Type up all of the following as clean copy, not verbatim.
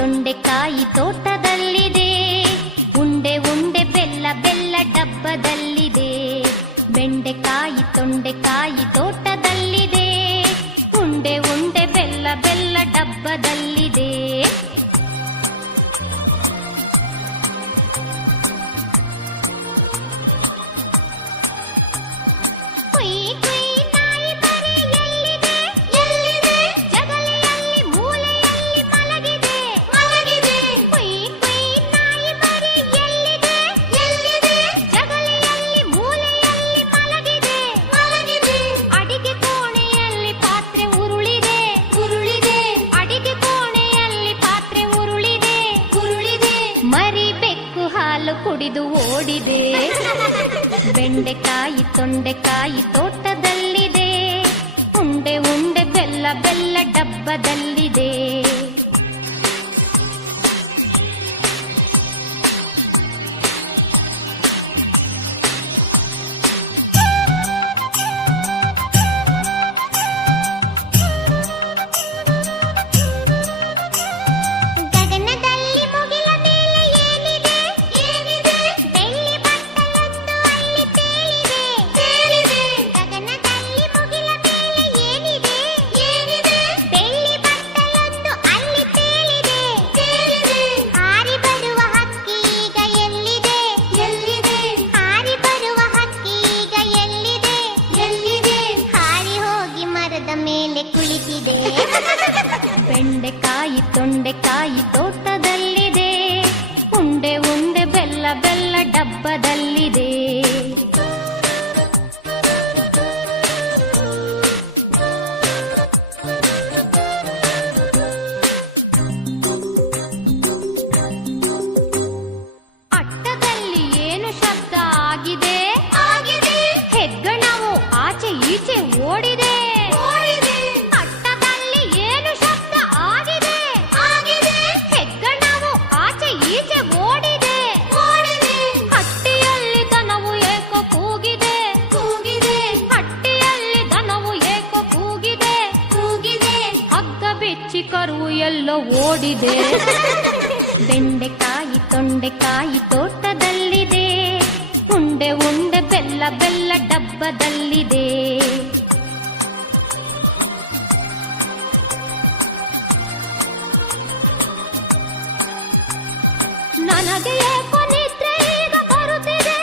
ತೊಂಡೆಕಾಯಿ ತೋಟದಲ್ಲಿದೆ. ಉಂಡೆ ಉಂಡೆ ಬೆಲ್ಲ ಬೆಲ್ಲ ಡಬ್ಬದಲ್ಲಿದೆ. ಬೆಂಡೆಕಾಯಿ ತೊಂಡೆಕಾಯಿ ತೋಟದಲ್ಲಿದೆ. ಉಂಡೆ ಉಂಡೆ ಬೆಲ್ಲ ಬೆಲ್ಲ ಡಬ್ಬದಲ್ಲಿದೆ. ಕುಡಿದು ಓಡಿದೆ. ಬೆಂಡೆಕಾಯಿ ತೊಂಡೆಕಾಯಿ ತೋಟದಲ್ಲಿದೆ. ಉಂಡೆ ಉಂಡೆ ಬೆಲ್ಲ ಬೆಲ್ಲ ಡಬ್ಬದಲ್ಲಿದೆ. ಬೆಂಡೆಕಾಯಿ ತೊಂಡೆಕಾಯಿ ತೋಟದಲ್ಲಿದೆ. ಉಂಡೆ ಉಂಡೆ ಬೆಲ್ಲ ಬೆಲ್ಲ ಡಬ್ಬದಲ್ಲಿದೆ. ಅಟ್ಟದಲ್ಲಿ ಏನು ಶಬ್ದ ಆಗಿದೆ? ಹೆಗ್ಗಣವು ಆಚೆ ಈಚೆ ಓಡಿದೆ. ಕರು ಎಲ್ಲೋ ಓಡಿದೆ. ಬೆಂಡೆಕಾಯಿ ತೊಂಡೆಕಾಯಿ ತೋಟದಲ್ಲಿದೆ. ಉಂಡೆ ಉಂಡೆ ಬೆಲ್ಲ ಬೆಲ್ಲ ಡಬ್ಬದಲ್ಲಿದೆ. ನನಗೆ ಏಕೋ ನಿದ್ರೆ ಈಗ ಬರುತ್ತಿದೆ.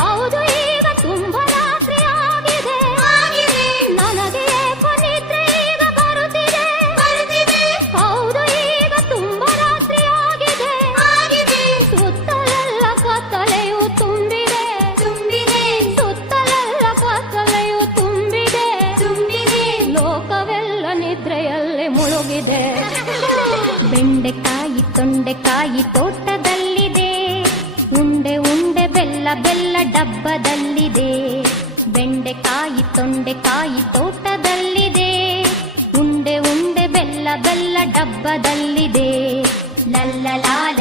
ಹೌದು, ಈಗ ತುಂಬಾ ರಾತ್ರಿ ಆಗಿದೆ. ನನಗೆ ಏಕೋ ನಿದ್ರೆ ಈಗ ಬರುತ್ತಿದೆ. ಹೌದು, ಈಗ ತುಂಬಾ ರಾತ್ರಿ ಆಗಿದೆ. ಸುತ್ತಲೆಲ್ಲ ಕತ್ತಲೆಯು ತುಂಬಿದೆ. ಸುತ್ತಲೆಲ್ಲ ಕತ್ತಲೆಯು ತುಂಬಿದೆ. ಲೋಕವೆಲ್ಲ ನಿದ್ರೆಯಲ್ಲಿ ಮುಳುಗಿದೆ. ಬೆಂಡೆಕಾಯಿ ತೊಂಡೆಕಾಯಿ ತೋಟದಲ್ಲಿದೆ. ಉಂಡೆ ಉಂಡೆ ಬೆಲ್ಲ ಬೆಲ್ಲ ಡಬ್ಬದಲ್ಲಿದೆ. ಬೆಂಡೆಕಾಯಿ ತೊಂಡೆಕಾಯಿ ತೋಟದಲ್ಲಿದೆ. ಉಂಡೆ ಉಂಡೆ ಬೆಲ್ಲ ಬೆಲ್ಲ ಡಬ್ಬದಲ್ಲಿದೆ. ಲಲ್ಲ ಲಾಲ